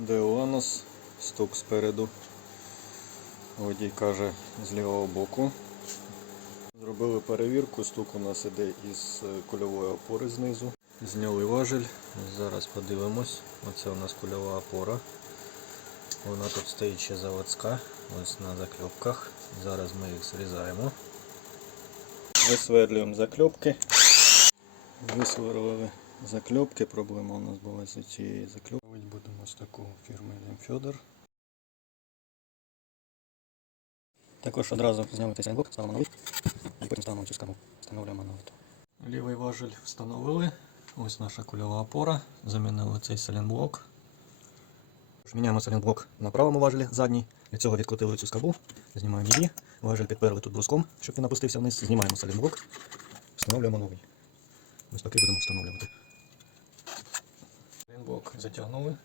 Де стук спереду. Водій каже з лівого боку. Зробили перевірку, стук у нас іде із е, кульової опори знизу. Зняли важель. Зараз подивимось. Оце у нас кульова опора. Вона тут стоїть ще заводська, ось на закльопках. Зараз ми їх зрізаємо. Висверлюємо закльопки. Висверлили закльопки. Проблема у нас була з цією закльопкою. З такого фірми Фьодор. Також одразу цей блок, ставимо новий і потім ставимо цю скаму. Встановлюємо новий. Лівий важель встановили. Ось наша кульова опора. Замінили цей салінблок. Міняємо салінблок на правому важелі задній. Для цього відкрутили цю скобу. Знімаємо її. Важель підперли тут бруском, щоб він опустився вниз. Знімаємо салінблок. Встановлюємо новий. Ось такий будемо встановлювати. Салінблок затягнули.